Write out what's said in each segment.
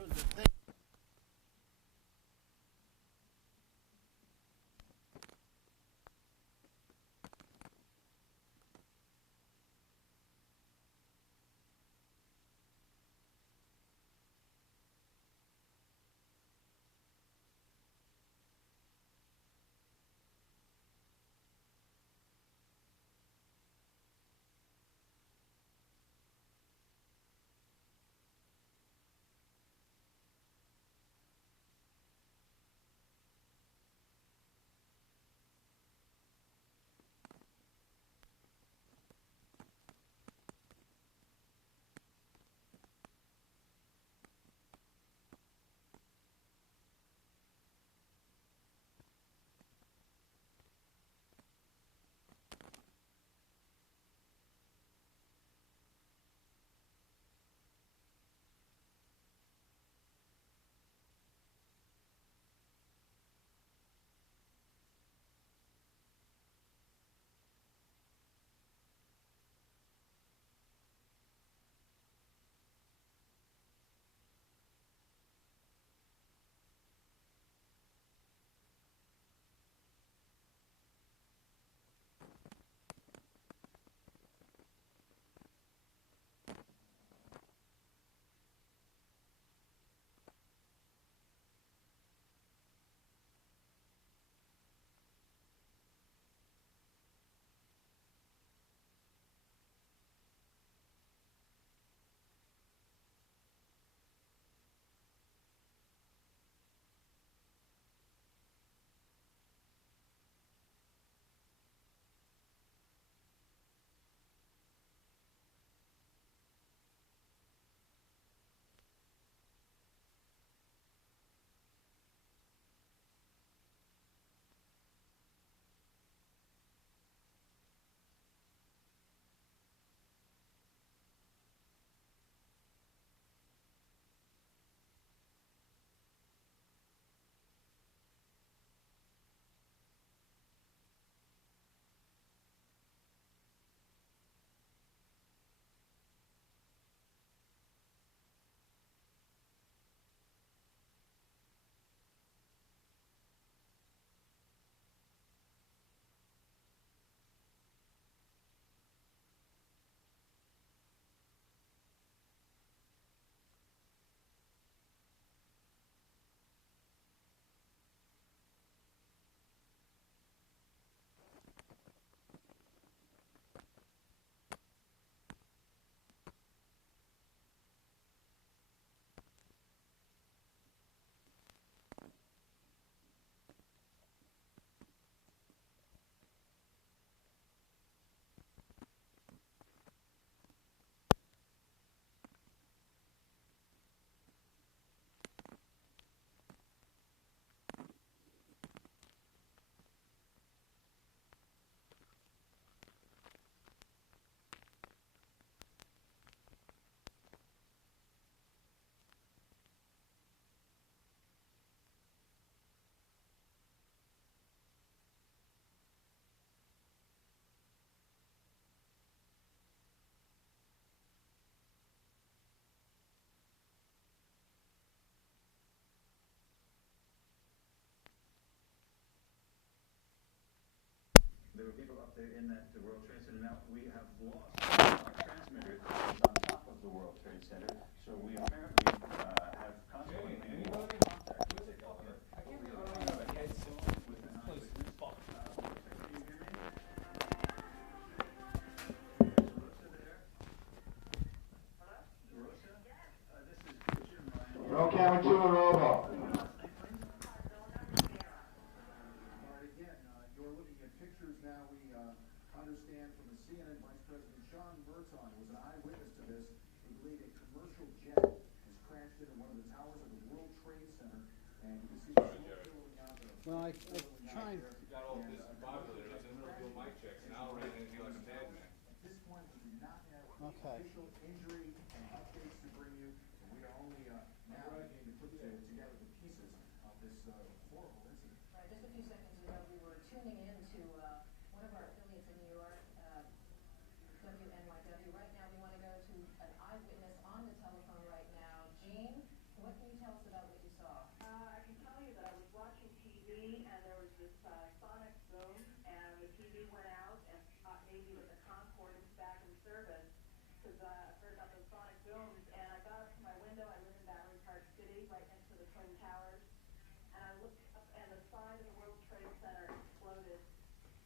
So the thing. There were people up there in that World Trade Center. Now, we have lost our transmitter is on top of the World Trade Center, so we apparently have consequently lost contact with it. I can't believe I have a head with an eyewitness. Can you hear me? Rosa there? Hello? Rosa? This is Jim Ryan. Roll camera 2 and roll. You're looking at pictures now. We understand from the CNN, Vice President Sean Merton was an eyewitness to this. We believe a commercial jet has crashed into one of the towers of the World Trade Center, and you can see the smoke billowing out there. Well, I tried. Got all discombobulated. I was in the middle of doing mic checks, and Al ran into me like a madman. At this point, we do not have official injury and updates to bring you, and we are only now beginning to put together the pieces of this horrible incident. Right, just a few seconds ago, we were tuning in to one of our affiliates in New York, WNYW. Right now, we want to go to an eyewitness on the telephone right now. Gene, what news heard about those sonic booms, and I got up to my window. I live in Battery Park City, right next to the Twin Towers, and I looked up, and the side of the World Trade Center exploded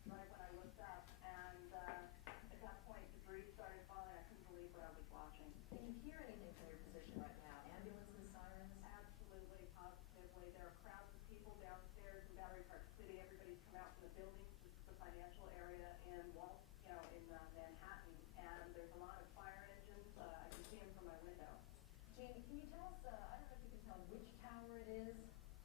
right when I looked up, and at that point, debris started falling. I couldn't believe what I was watching. Can you hear anything from your position right now? Ambulances, sirens? Absolutely, positively. There are crowds of people downstairs in Battery Park City. Everybody's come out from the buildings. This is the financial area in Manhattan, and there's a lot of fire engines. I can see them from my window. Jean, can you tell us, I don't know if you can tell which tower it is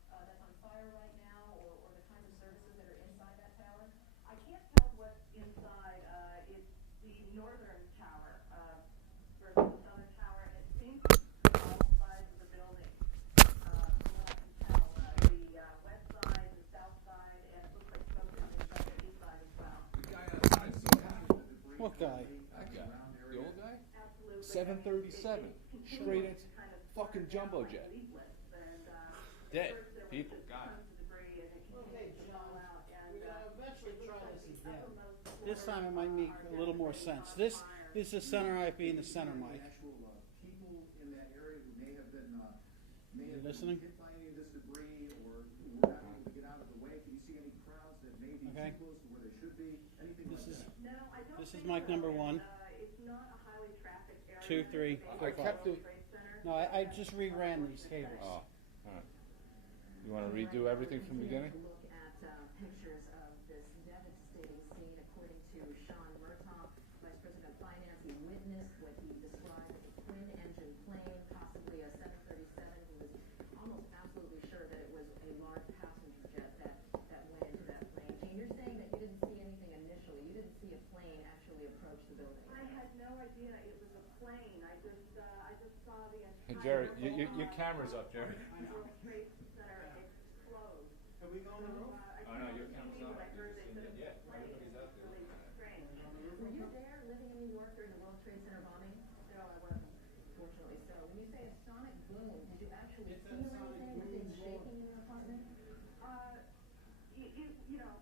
that's on fire right now, or the kinds of services that are inside that tower? I can't tell what's inside. It's the northern tower versus the southern tower, and it seems to be all sides of the building. From what I can tell, the west side, the south side, and it looks like smoke is inside the east side as well. The guy outside is so happy. What guy? That guy. The old guy? Absolutely. 737, straight in fucking jumbo jet. Dead people. God. Okay, John, we're gonna eventually try this again. This time it might make a little more sense. This is the center IP and the center mic. Actual people in that area who may have been listening? hit by any of this debris or were not able to get out of the way. Can you see any crowds that may be Okay. too close to where they should be? Anything This like is that? No, I don't This is think mic so. number 1. It's not a highly trafficked area. 2, 3, 4, I kept 5. it. No, I just reran these cables. Oh, alright. You want to redo everything from the beginning? Look at pictures of this devastating scene. According to Sean Murtaugh, Vice President of Finance, he witnessed what he described as a twin-engine plane, possibly a 737. He was almost absolutely sure that it was a large passenger jet that went into that plane. Gene, you're saying that you didn't see anything initially. You didn't see a plane actually approach the building. I had no idea it was a plane. I just saw the Hey, entire Jerry, your camera's up, Jerry. World Trade Center explode. Can we go on the roof? Oh, no, your camera's When up. I heard they said it was Yeah, a plane, everybody's it out was there. really strange. Were you there living in New York during the World Trade Center bombing? No, I wasn't. Fortunately so. When you say a sonic boom, did you actually It's feel that sonic anything? Was boom it shaking in your apartment?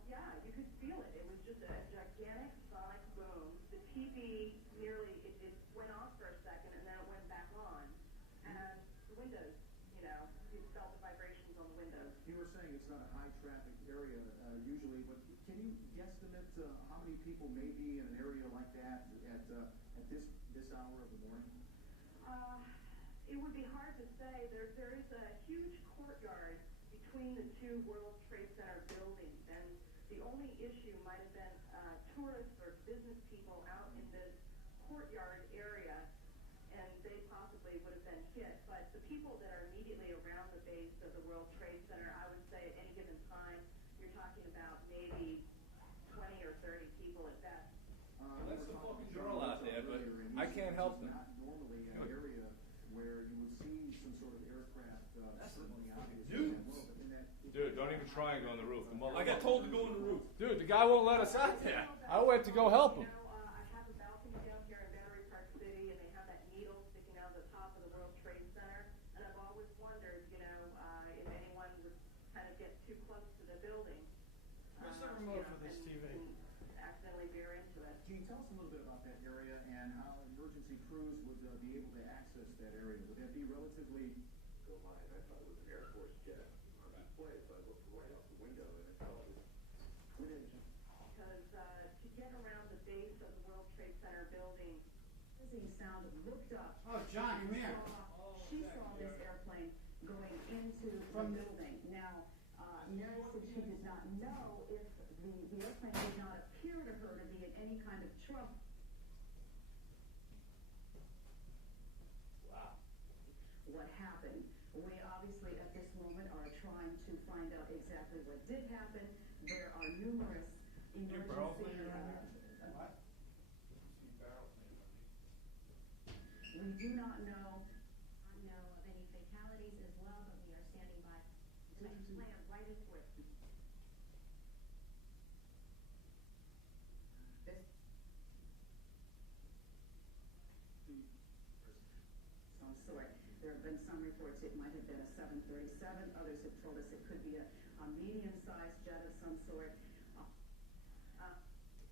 Yeah, you could feel it. It was just a gigantic sonic boom. The TV nearly, it went off for a second and then it went back on. And the windows, you felt the vibrations on the windows. You were saying it's not a high traffic area usually, but can you guesstimate how many people may be in an area like that at this hour of the morning? It would be hard to say. There is a huge courtyard between the two World Trade Center buildings, and the only issue might have been tourists or business people out in this courtyard area, and they possibly would have been hit. But the people that are immediately around the base of the World Trade Center, I would say at any given time, you're talking about maybe 20 or 30 people at best. That's the fucking girl out there, but I can't help them. Not normally an area where you would see some sort of aircraft, certainly obviously. Dude. In that, Dude, don't even try and go on the roof. I got told to go on the roof. Dude, the guy won't let us out there. I went to go help him. I have a balcony down here in Battery Park City, and they have that needle sticking out of the top of the World Trade Center. And I've always wondered, if anyone would kind of get too close to the building. Where's the remote for this TV? And accidentally veer into it. Can you tell us a little bit about that area and how emergency crews would be able to access that area? Would that be relatively? Go mine. I thought it was an Air Force jet on display, so I looked right out the window and I thought it was twin engine. Because to get around the base of the World Trade Center building, He sound looked up. Oh, John, come here. She saw this airplane going into the building. Now, Mary said she did not know if the airplane did not appear to her to be in any kind of trouble. Wow. What happened? We obviously at this moment are trying to find out exactly what did happen. There are numerous emergency. What? We do not know. Know of any fatalities as well, but we are standing by to plan right into it. Some sort. There have been some reports it might have been a 737. Others have told us it could be a medium-sized jet of some sort.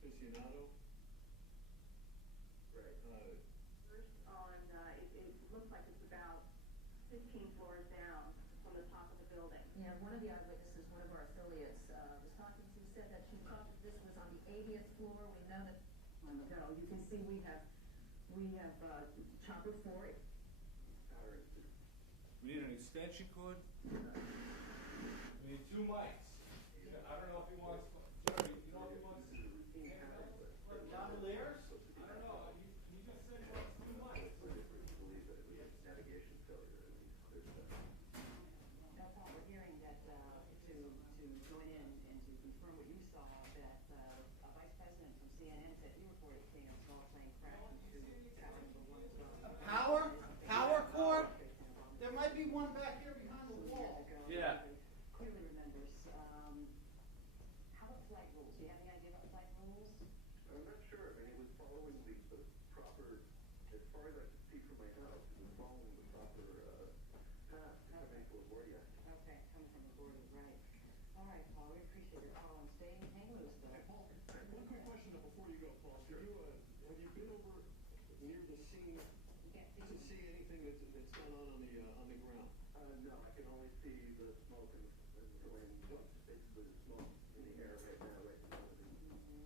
Aficionado? Right. first about 15 floors down from the top of the building. Yeah, one of the eyewitnesses, one of our affiliates, was talking to, said that she thought that this was on the 80th floor. We know that. No, you can see we have chopper 4. We need an extension cord. We need 2 mics. I don't know if he wants, Jerry, you know if he wants. Lavaliers? I don't know, he just said he wants 2 mics. Believe that we have navigation failure. Now, Paul, we're hearing that, to join in and to confirm what you saw, that a vice president from CNN said he reported seeing a small plane crash into tower number 1 as well. Power cord? There might be one back here behind the wall. Yeah. Clearly remembers. How about flight rules? Do you have any idea about flight rules? I'm not sure. I mean, it was following the proper, as far as I could see from my house, it was following the proper path coming to LaGuardia. Okay, coming from LaGuardia, right. All right, Paul, we appreciate your call and hang loose, though. Hey, Paul, one quick question before you go, Paul. Sure. Have you been over near the scene to see anything that's gone on the ground? No, I can only see the smoke and basically the smoke in the air right now, right in front of me.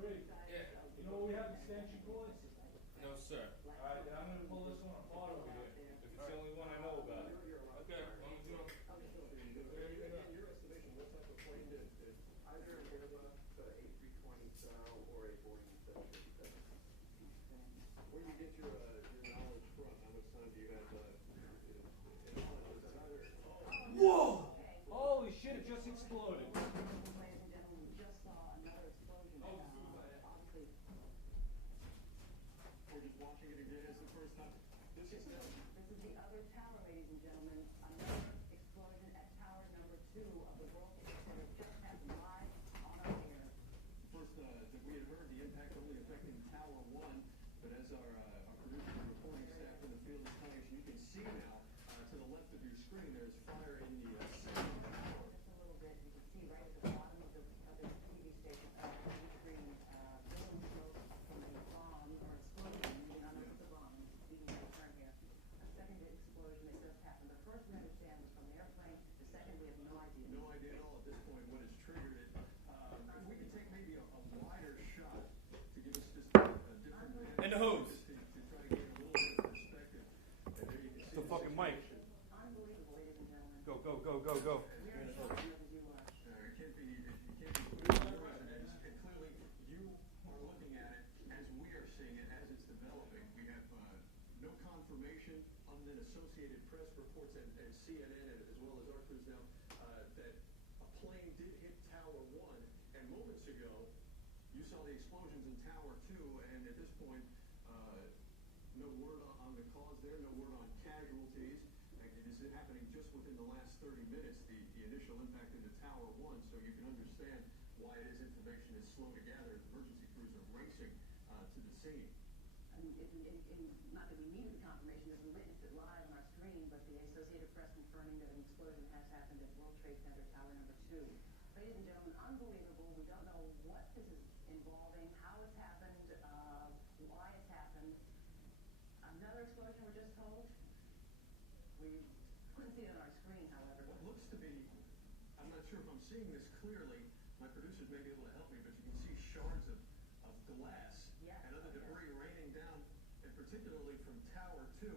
Great. Yeah. You know we have extension cords? No, sir. Alright, then I'm gonna pull this one apart over here. If it's the only one I know about. Okay, well, I'm doing. In your estimation, what type of plane did Either an Airbus A320 style or a Boeing 757. where do you get your knowledge from? How much time do you have in knowledge? Is it either Whoa! Holy shit, it just exploded. Ladies and gentlemen, we just saw another explosion. Obviously, or just watching it again as the first time? This is this is the other tower, ladies and gentlemen. Another explosion at tower number 2 of the World Trade Center just happened live on our air. first that we had heard the impact only affecting Tower 1, but as our producer and reporting staff in the field is telling us, you can see now to the left of your screen there's fire in the second tower. Just a little bit, you can see right at the bottom of the TV station, TV screen, billowing smoke from a bomb or explosion. We do not know if it's a bomb. Speaking out of turn here. A second explosion that just happened. The first we understand was from an airplane. The second we have no idea. No idea at all at this point what has triggered it. If we could take maybe a wider shot to give us just a different vantage And the hose. to try to gain a little bit of perspective. And there you can see The fucking mic. Unbelievable, ladies and gentlemen. Go, go, go, go, go. We're in shock as you are. It can't be put into words, and clearly you are looking at it as we are seeing it, as it's developing. We have no confirmation other than Associated Press reports and CNN as well as our crews now that a plane did hit Tower 1, and moments ago you saw the explosions in Tower 2, and at this point no word on the cause there, no word on casualties. This is happening just within the last 30 minutes, the initial impact into Tower 1, so you can understand why it is information is slow to gather as emergency crews are racing to the scene. I mean, not that we needed the confirmation, as we witnessed it live on our screen, but the Associated Press confirming that an explosion has happened at World Trade Center Tower number 2. Ladies and gentlemen, unbelievable. We don't know what this is involving, how it's happened, why it's happened. Another explosion, we're just told. We couldn't see it on our screen, however. What looks to be, I'm not sure if I'm seeing this clearly, my producers may be able to help me, but you can see shards of glass and other debris raining down, and particularly from Tower 2.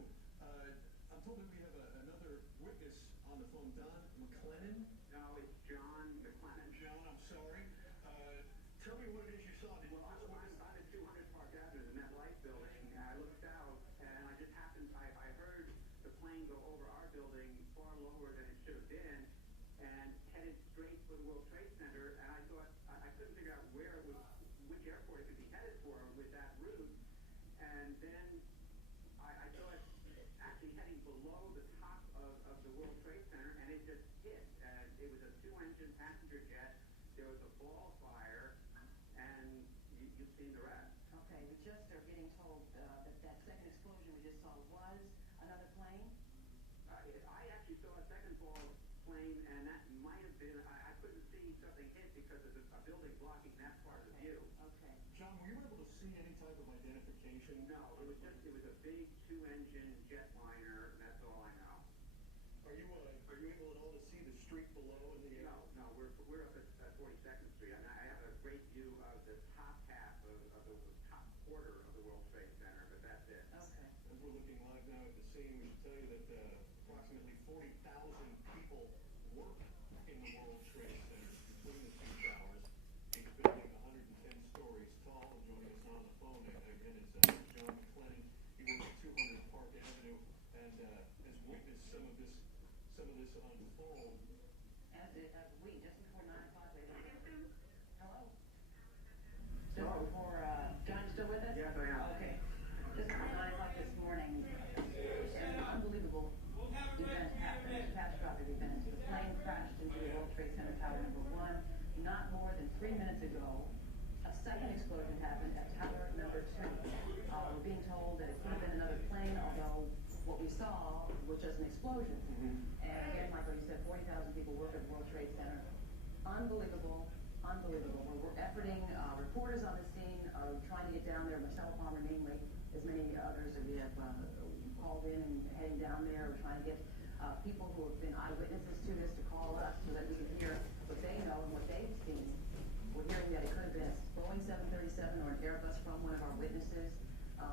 I'm told that we have another witness on the phone, Don McLennan. No, it's John McLennan. John, I'm sorry. Tell me what it is you saw. Did you Well, I'm at 200 Park Avenue, the MetLife building, and I looked out, and I just happened, I heard the plane go over our building far lower than it should have been, and headed straight for the World Trade Center, and I thought, I couldn't figure out where it was, which airport it could be headed for with that route, and then I saw it actually heading below the top of the World Trade Center, and it just hit, and it was a 2-engine passenger jet, there was a ball fire, and you've seen the rest. Okay, we just are getting told that second explosion we just saw was another plane. I actually saw a second ball plane, and that might have been, I couldn't see something hit because of a building blocking that part of the view. Okay. John, were you able to see any type of identification? No, it was a big 2-engine jetliner that Are you able at all to see the street below in the air? No, we're up at 42nd Street, and I have a great view of the top half of the top quarter of the World Trade Center, but that's it. Okay. As we're looking live now at the scene, we should tell you that approximately 40,000 people work in the World Trade Center between the two towers. Each building 110 stories tall. Joining us on the phone again is John McClennan. He works at 200 Park Avenue and has witnessed some of this unfold. As we, just before 9 o'clock, hello? Just before, John, you still with us? Yes, I am. Okay. Just before 9 o'clock this morning, an unbelievable event happened, a catastrophic event. The plane crashed into the World Trade Center Tower number 1. Not more than 3 minutes ago, a second explosion happened at Tower number 2. We're being told that it could have been another plane, although what we saw was just an explosion. And again, Michael, you said 40,000 people work at the World Trade Center. Unbelievable, unbelievable. We're efforting reporters on the scene, trying to get down there, Michelle Palmer namely, as many others that we have called in and heading down there. We're trying to get people who have been eyewitnesses to this to call us so that we can hear what they know and what they've seen. We're hearing that it could have been a Boeing 737 or an Airbus from one of our witnesses.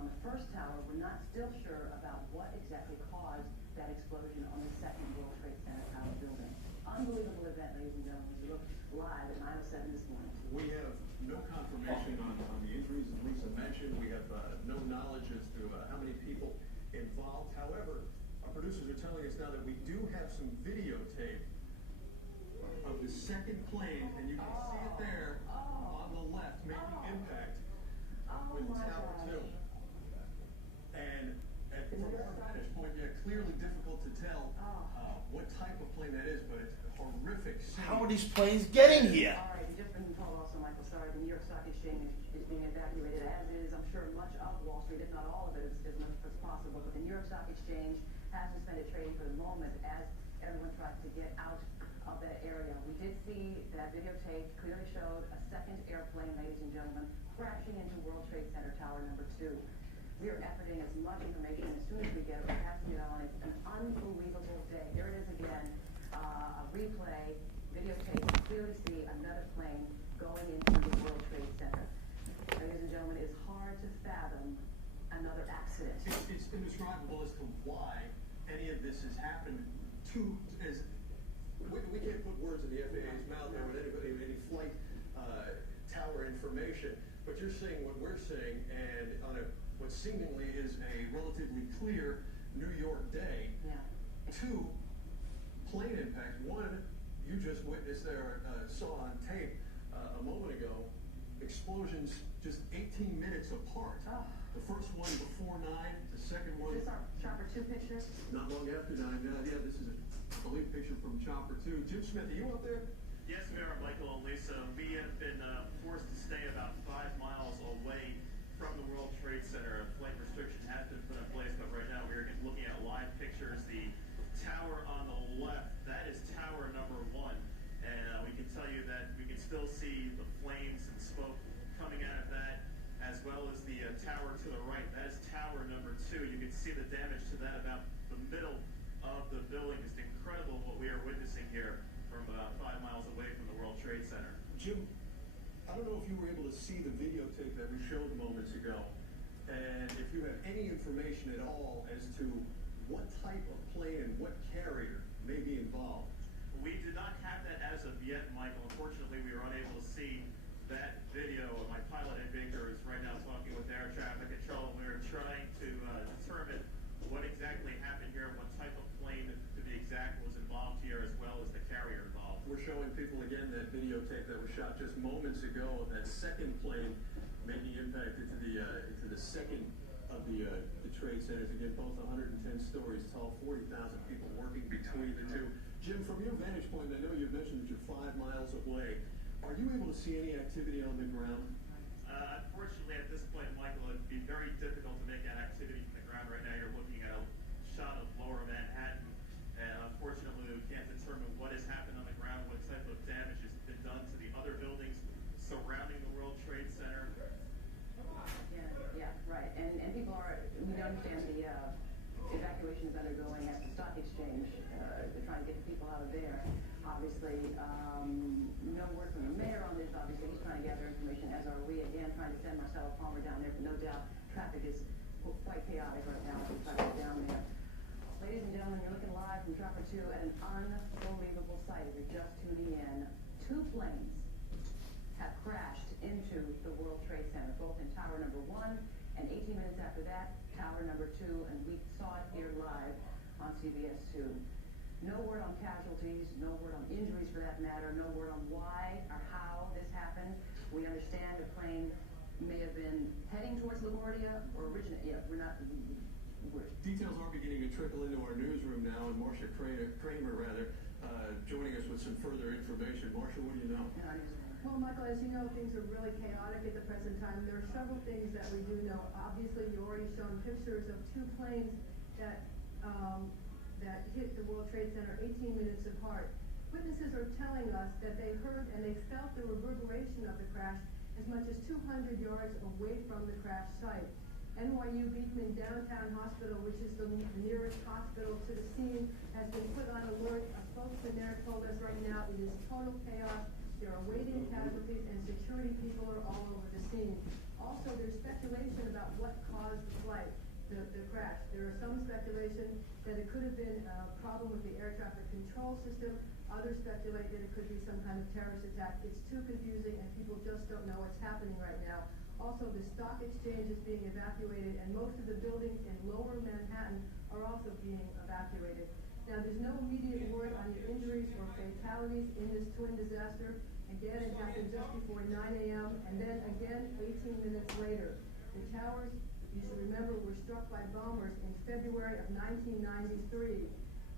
The first tower, we're not still sure about what exactly caused that explosion on the second World Trade Center Tower building. Unbelievable event, ladies and gentlemen. We look live at 9:07 this morning. We have no confirmation on the injuries, as Lisa mentioned. We have no knowledge as to how many people involved. However, our producers are telling us now that we do have some videotape of the second plane, and you can see it there on the left making impact with Tower 2. And from our vantage point, clearly difficult to tell what type of plane that is, but it's a horrific scene. How are these planes getting here? All right, you've just been told also, Michael, sorry, the New York Stock Exchange is being evacuated, as is, I'm sure, much of Wall Street, if not all of it, as much as possible. But the New York Stock Exchange has suspended trading for the moment as everyone tries to get out of that area. We did see that videotape clearly showed a second airplane, ladies and gentlemen, crashing into World Trade Center Tower number 2. We are efforting as much information as soon as we get it. We're passing it on. It's an unbelievable day. Here it is again, a replay, videotape. You clearly see another plane going into the World Trade Center. Ladies and gentlemen, it's hard to fathom another accident. It's indescribable as to why any of this has happened. We can't put words in the FAA's mouth or with any flight tower information, but you're seeing what we're seeing, and on what seemingly is a relatively clear New York day. Yeah. 2 plane impacts. 1, you just witnessed there, saw on tape a moment ago. Explosions just 18 minutes apart. Oh. The first one before 9, the second one. Is this our Chopper 2 picture? Not long after 9. Yeah, this is a believe picture from Chopper 2. Jim Smith, are you up there? Yes, we are, Michael and Lisa. We have been forced to stay about 5 miles away from the World Trade Center. A flight restriction has been put in place, but right now we are looking at live pictures. The tower on the left, that is tower number 1. And we can tell you that we can still see the flames and smoke coming out of that, as well as the tower to the right. That is tower number 2. You can see the damage to that about the middle of the building. It's incredible what we are witnessing here from about 5 miles away from the World Trade Center. Jim, I don't know if you were able to see the videotape that we showed moments ago, and if you have any information at all as to what type of plane and what carrier may be involved. We do not have that as of yet, Michael. Unfortunately, we were unable to see that video. My pilot, Ed Baker, is right now talking with air traffic control, and we're trying to determine what exactly happened here, what type of plane, to be exact, was involved here, as well as the carrier involved. We're showing people again that videotape that was shot just moments ago of that second plane making impact into the second of the trade centers. Again, both 110 stories tall, 40,000 people working between the two. Jim, from your vantage point, I know you've mentioned that you're 5 miles away. Are you able to see any activity on the ground? Unfortunately, at this point, Michael, it'd be very difficult to make that activity from the ground right now. You're looking at a shot of lower Manhattan, and unfortunately, we can't determine what has happened on the ground, what type of damage has been done to the other buildings surrounding the World Trade Center. Yeah, right. And people are, we understand the evacuation is undergoing at the stock exchange. to get the people out of there. Obviously, no word from the mayor on this. Obviously, he's trying to gather information, as are we. Again, trying to send Marcelo Palmer down there, but no doubt traffic is quite chaotic right now as we try to get down there. Ladies and gentlemen, you're looking live from Trapper 2 at an unbelievable sight. If you're just tuning in, 2 planes have crashed into the World Trade Center, both in Tower number 1 and 18 minutes after that, Tower number 2, and we saw it here live on CBS 2. No word on casualties, no word on injuries for that matter, no word on why or how this happened. We understand the plane may have been heading towards LaGuardia or originating. Yeah, we're not. Details are beginning to trickle into our newsroom now, and Marcia Kramer, joining us with some further information. Marcia, what do you know? Well, Michael, as you know, things are really chaotic at the present time. There are several things that we do know. Obviously, you already shown pictures of 2 planes that hit the World Trade Center 18 minutes apart. Witnesses are telling us that they heard and they felt the reverberation of the crash as much as 200 yards away from the crash site. NYU Beekman Downtown Hospital, which is the nearest hospital to the scene, has been put on alert. A spokesman there told us right now it is total chaos. There are waiting casualties and security people are all over the scene. Also, there's speculation about what caused the flight, the crash. There is some speculation that it could have been a problem with the air traffic control system. Others speculate that it could be some kind of terrorist attack. It's too confusing and people just don't know what's happening right now. Also, the stock exchange is being evacuated and most of the buildings in lower Manhattan are also being evacuated. Now, there's no immediate word on the injuries or fatalities in this twin disaster. Again, it happened just before 9 a.m. and then again 18 minutes later. The towers, you should remember, were struck by bombers in February of 1993.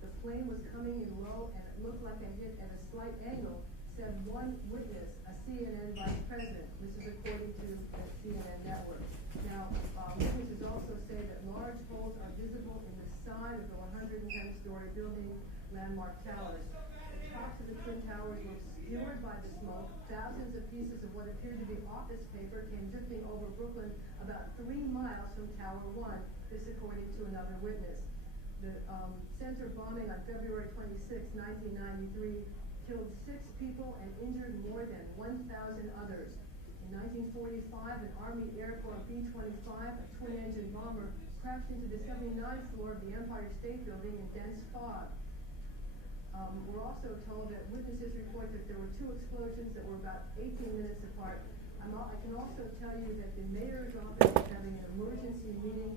The plane was coming in low and it looked like it hit at a slight angle, said one witness, a CNN vice president. This is according to the CNN network. Now, witnesses also say that large holes are visible in the side of the 110-story building, Landmark Towers. The tops of the Twin Towers were obscured by the smoke. Thousands of pieces of what appeared to be office paper came drifting over Brooklyn about 3 miles from Tower 1, this according to another witness. The center bombing on February 26, 1993, killed 6 people and injured more than 1,000 others. In 1945, an Army Air Corps B-25, a twin-engine bomber, crashed into the 79th floor of the Empire State Building in dense fog. We're also told that witnesses report that there were 2 explosions that were about 18 minutes apart. I can also tell you that the mayor's office is having an emergency meeting.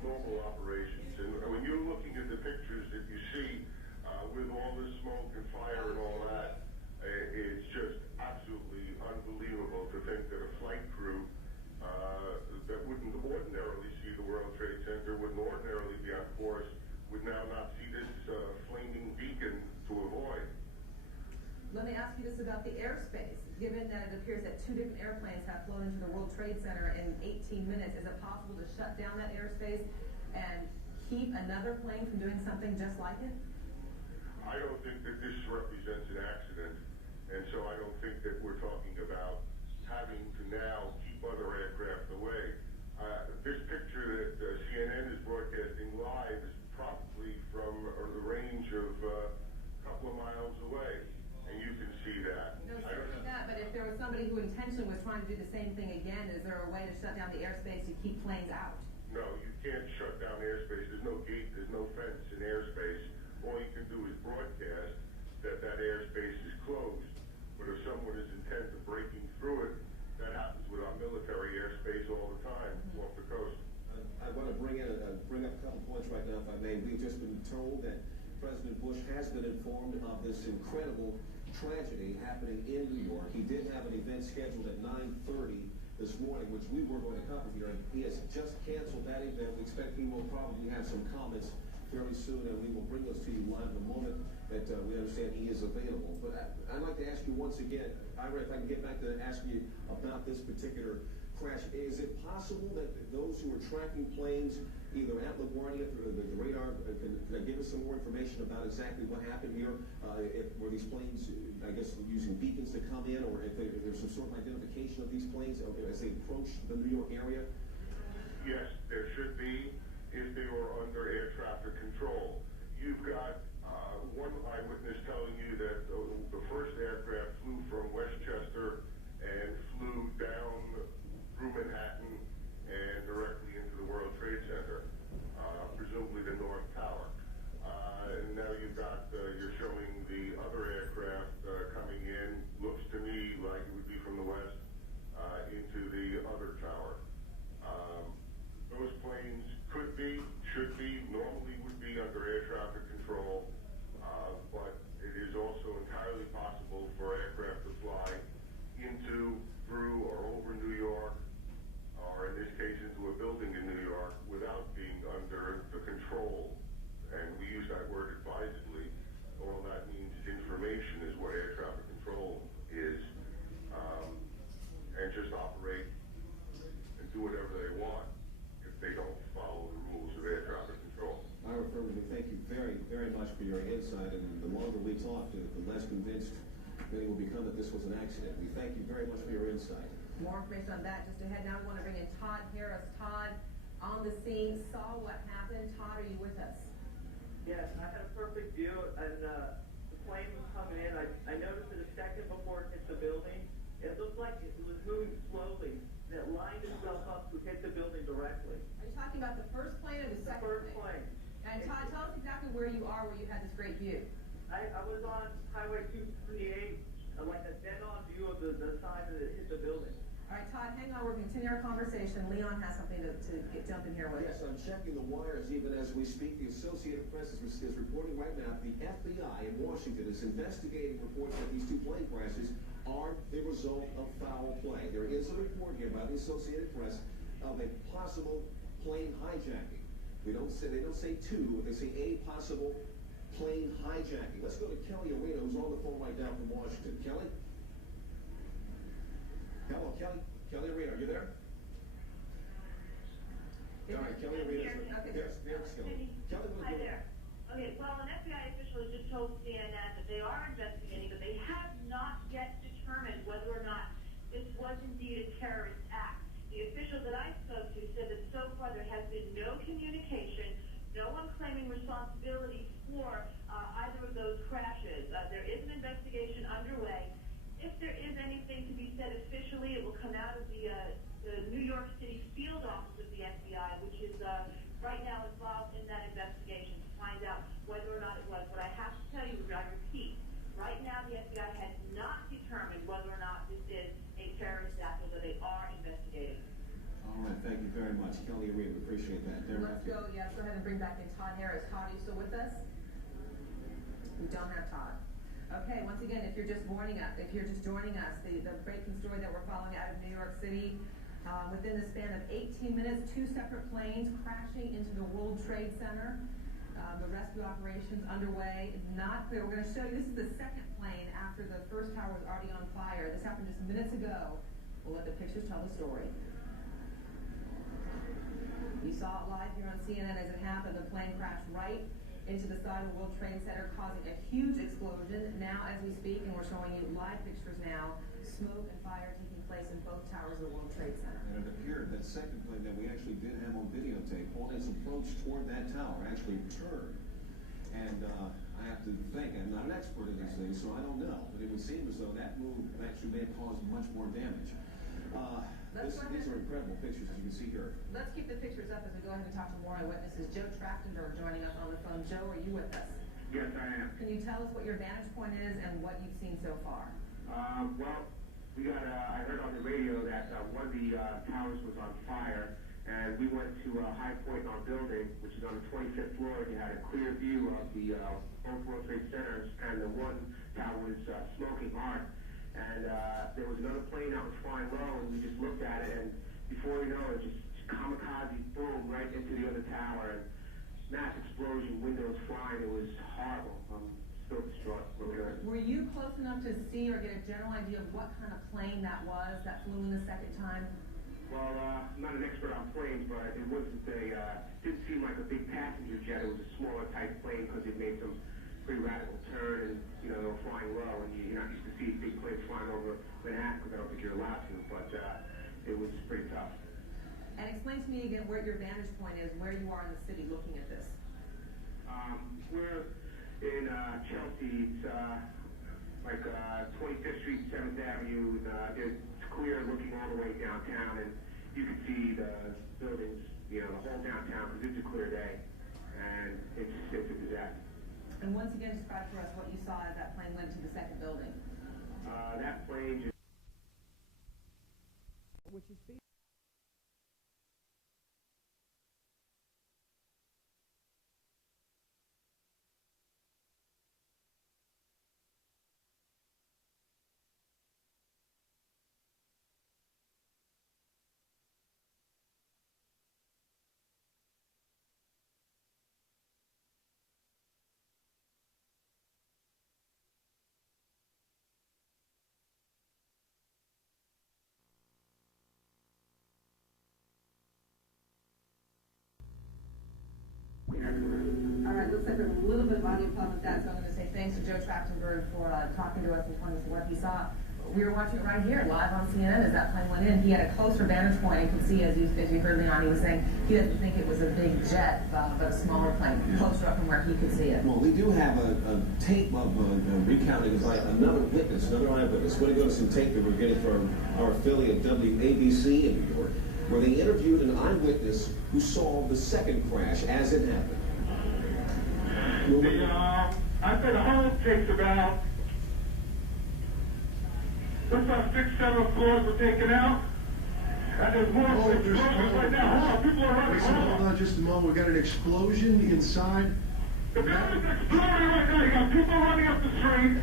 Normal operations, and when you're looking at the pictures that you see with all the smoke and fire and all that, it's just absolutely unbelievable to think that a flight crew that wouldn't ordinarily see the World Trade Center, wouldn't ordinarily be on course, would now not see this flaming beacon to avoid. Let me ask you this about the airspace. Given that it appears that 2 different airplanes have flown into the World Trade Center in 18 minutes, is it possible to shut down that airspace and keep another plane from doing something just like it? I don't think that this represents an accident, and so I don't think that we're talking about having to now keep other aircraft away. This picture that CNN is broadcasting live is probably from the range of a couple of miles away, and you can see that. No, certainly that, but if there was somebody who intentionally was trying to do the same thing again, is there a way to shut down the airspace to keep planes out? No, you can't shut down airspace. There's no gate, there's no fence in airspace. All you can do is broadcast that airspace is closed. But if someone is intent of breaking through it, that happens with our military airspace all the time off the coast. I want to bring up a couple points right now, if I may. We've just been told that President Bush has been informed of this incredible tragedy happening in New York. He did have an event scheduled at 9:30 this morning, which we were going to cover here, and he has just canceled that event. We expect he will probably have some comments fairly soon, and we will bring those to you live the moment that we understand he is available. But I'd like to ask you once again, Ira, if I can get back to ask you about this particular crash. Is it possible that those who are tracking planes either at LaGuardia through the radar can give us some more information about exactly what happened here? Were these planes, I guess, using beacons to come in, or if there's some sort of identification of these planes as they approach the New York area? Yes, there should be if they were under air traffic control. You've got One eyewitness telling you that the first aircraft flew from Westchester and flew down through Manhattan and directly into the World Trade Center, presumably the North Tower. And now you're showing the other aircraft coming in. Looks to me like it would be from the west into the other tower. Those planes could be, should be, normally would be under air traffic control, but it is also entirely possible for aircraft to fly into, through, or over New York, or in this case into a building in New York, without being under the control. And we use that word advisedly. All that means information is what air traffic control is, and just operate and do whatever they want if they don't follow the rules of air traffic control. Ira Furman, we thank you very, very much for your insight, and the longer we talk, the less convinced many will become that this was an accident. We thank you very much for your insight. More information on that just ahead. Now we want to bring in Todd Harris. Todd, on the scene, saw what happened. Todd, are you with us? Yes, I had a perfect view, and the plane was coming in. I noticed it a second before it hit the building. It looked like it was moving slowly, and it lined itself up to hit the building directly. Are you talking about the first plane or the second First plane. And Todd, tell us exactly where you are, where you had this great view. I was on Highway 238, like a dead-on view of the side that it hit the building. All right, Todd, hang on. We're going to continue our conversation. Leon has something to jump in here with. Yes, I'm checking the wires even as we speak. The Associated Press is reporting right now the FBI in Washington is investigating reports that these two plane crashes are the result of foul play. There is a report here by the Associated Press of a possible plane hijacking. They don't say two, they say a possible plane hijacking. Let's go to Kelly Arena, who's on the phone right now from Washington. Kelly? Hello, Kelly. Kelly Arena, are you there? All right, Kelly Arena. There's Kelly. Kelly, Hi there. Okay, well, an FBI official has just told CNN that they are investigating, but they have not yet determined whether or not this was indeed a terrorist act. The official that I spoke to said that so far there has been no communication, no one claiming responsibility for either of those crashes. There is an investigation underway. If there is anything to be said officially, it will come out of the New York City field office of the FBI, which is right now involved in that investigation to find out whether or not it was. But I have to tell you, I repeat, right now the FBI has not determined whether or not this is a terrorist act, although they are investigating. All right, thank you very much. Kelly Arena, we appreciate that. Let's go ahead and bring back in Todd Harris. Todd, are you still with us? We don't have Todd. Okay, once again, if you're just joining us, the breaking story that we're following out of New York City, within the span of 18 minutes, 2 separate planes crashing into the World Trade Center. The rescue operations underway. It's not clear. We're going to show you, this is the second plane after the first tower was already on fire. This happened just minutes ago. We'll let the pictures tell the story. You saw it live here on CNN as it happened. The plane crashed right into the side of the World Trade Center, causing a huge explosion. Now, as we speak, and we're showing you live pictures now, smoke and fire taking place in both towers of the World Trade Center. And it appeared that second plane that we actually did have on videotape, on its approach toward that tower, actually turned. And I have to think, I'm not an expert in these things, so I don't know, but it would seem as though that move actually may have caused much more damage. These are incredible pictures, as you can see here. Let's keep the pictures up as we go ahead and talk to more eyewitnesses. Joe Trachtenberg joining us on the phone. Joe, are you with us? Yes, I am. Can you tell us what your vantage point is and what you've seen so far? Well, I heard on the radio that one of the towers was on fire, and we went to High Point in our building, which is on the 25th floor, and you had a clear view of the both World Trade Centers, and the one tower was smoking hard. And there was another plane that was flying low, and we just looked at it, and before you know it, just kamikaze, boom, right into the other tower, and mass explosion, windows flying. It was horrible. I'm still distraught. Were you close enough to see or get a general idea of what kind of plane that was that flew in the second time? Well, I'm not an expert on planes, but it wasn't didn't seem like a big passenger jet. It was a smaller type plane because it made some pretty radical turn, and they were flying low, and you're not used to see big planes flying over Manhattan because I don't think you're allowed to, but it was pretty tough. And explain to me again where your vantage point is, where you are in the city looking at this. We're in Chelsea. It's like 25th Street, 7th Avenue. It's clear looking all the way downtown, and you can see the buildings, you know, the whole downtown, because it's a clear day, and it's a disaster. And once again, describe for us what you saw as that plane went to the second building. That plane just... Which is all right, looks like we have a little bit of audio problem with that, so I'm going to say thanks to Joe Trachtenberg for talking to us and telling us what he saw. We were watching it right here, live on CNN, as that plane went in. He had a closer vantage point. You can see, as you heard Leon, he was saying he doesn't think it was a big jet, but a smaller plane, closer up from where he could see it. Well, we do have a tape of recounting by another witness, another eyewitness. We're going to go to some tape that we're getting from our affiliate WABC in New York, where they interviewed an eyewitness who saw the second crash as it happened. I said the whole takes about, looks like 6, 7 floors were taken out. And there's more explosions right now. Hold on, people are running. Hold on just a moment. We got an explosion inside. The building's exploding right now. You got people running up the street.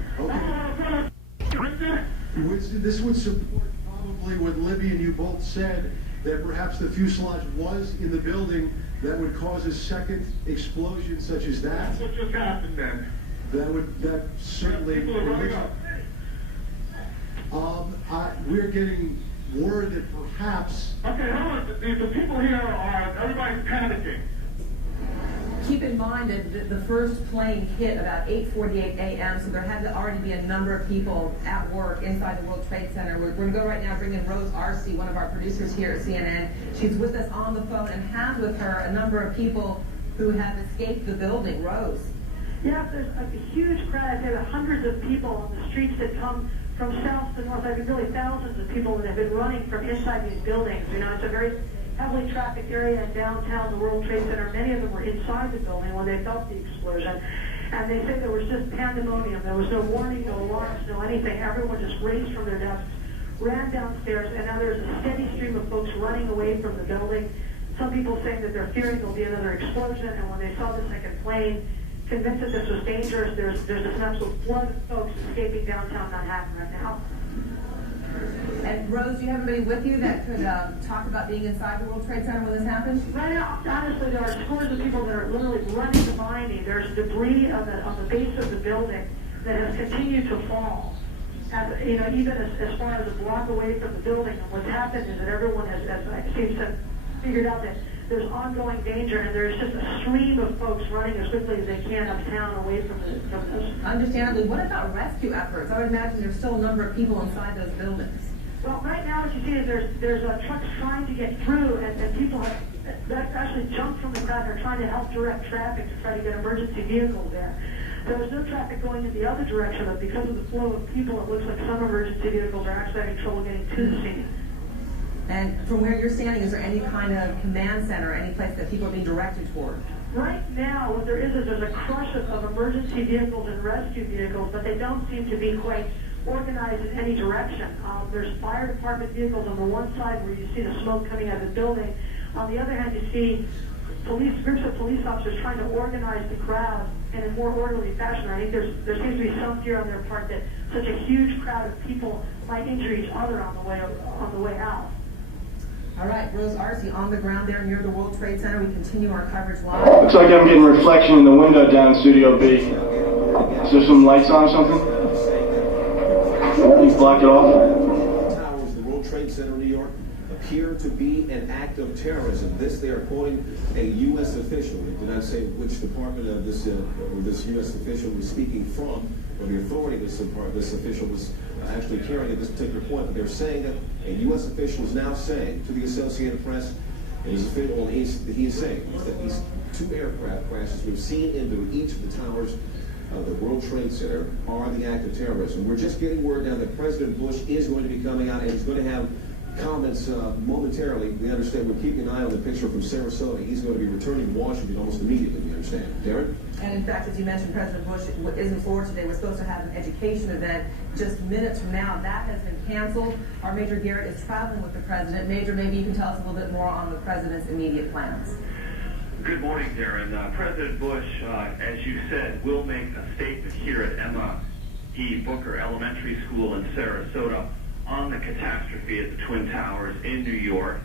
Okay. Winston, This would support probably what Libby and you both said, that perhaps the fuselage was in the building that would cause a second explosion such as that. That's what just happened then. That certainly. People are running up. We're getting word that perhaps. Okay, hold on. The people here are, everybody's panicking. Keep in mind that the first plane hit about 8:48 a.m., so there had to already be a number of people at work inside the World Trade Center. We're going to go right now bring in Rose Arce, one of our producers here at CNN. She's with us on the phone and has with her a number of people who have escaped the building. Rose. Yeah, there's a huge crowd. There are hundreds of people on the streets that come from south to north. I mean, really thousands of people that have been running from inside these buildings. You know, it's a very heavily trafficked area in downtown, the World Trade Center. Many of them were inside the building when they felt the explosion. And they say there was just pandemonium. There was no warning, no alarms, no anything. Everyone just raised from their desks, ran downstairs, and now there's a steady stream of folks running away from the building. Some people saying that they're fearing there'll be another explosion, and when they saw the second plane, convinced that this was dangerous, there's an absolute flood of folks escaping downtown Manhattan right now. And Rose, do you have anybody with you that could talk about being inside the World Trade Center when this happened? Right now, honestly, there are scores of people that are literally running behind me. There's debris on the base of the building that has continued to fall. As, you know, even as far as a block away from the building. And what's happened is that everyone has seems to have figured out that there's ongoing danger, and there's just a stream of folks running as quickly as they can uptown away from this. Understandably, what about rescue efforts? I would imagine there's still a number of people inside those buildings. Well, right now, what you see is there's trucks trying to get through, and people have actually jumped from the crowd. They're trying to help direct traffic to try to get emergency vehicles there. There was no traffic going in the other direction, but because of the flow of people, it looks like some emergency vehicles are actually having trouble getting to the scene. And from where you're standing, is there any kind of command center, any place that people are being directed toward? Right now, what there is there's a crush of emergency vehicles and rescue vehicles, but they don't seem to be quite organized in any direction. There's fire department vehicles on the one side where you see the smoke coming out of the building. On the other hand, you see groups of police officers trying to organize the crowd in a more orderly fashion. I think there seems to be some fear on their part that such a huge crowd of people might injure each other on the way out. All right, Rose Arce on the ground there near the World Trade Center. We continue our coverage live. Looks like I'm getting reflection in the window down in Studio B. Is there some lights on or something? Please block it off. Towers, the World Trade Center, New York, appear to be an act of terrorism. This, they are quoting a U.S. official. They did not say which department of this U.S. official was speaking from, or the authority this official was actually carrying at this particular point. But they're saying that a U.S. official is now saying to the Associated Press, and he is saying that these two aircraft crashes we've seen into each of the towers the World Trade Center are the act of terrorism. We're just getting word now that President Bush is going to be coming out and he's going to have comments momentarily. We understand, we're keeping an eye on the picture from Sarasota. He's going to be returning to Washington almost immediately, we understand. Darren? And in fact, as you mentioned, President Bush isn't forward today. We're supposed to have an education event just minutes from now. That has been canceled. Our Major Garrett is traveling with the president. Major, maybe you can tell us a little bit more on the president's immediate plans. Good morning, Darren. President Bush, as you said, will make a statement here at Emma E. Booker Elementary School in Sarasota on the catastrophe at the Twin Towers in New York.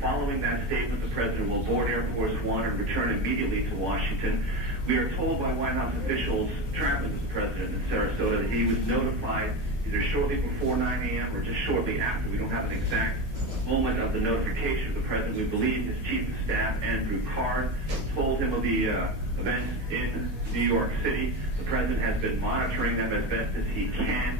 Following that statement, the president will board Air Force One and return immediately to Washington. We are told by White House officials traveling with the president in Sarasota that he was notified either shortly before 9 a.m. or just shortly after. We don't have an exact moment of the notification of the president. We believe his chief of staff, Andrew Card, told him of the events in New York City. The president has been monitoring them as best as he can.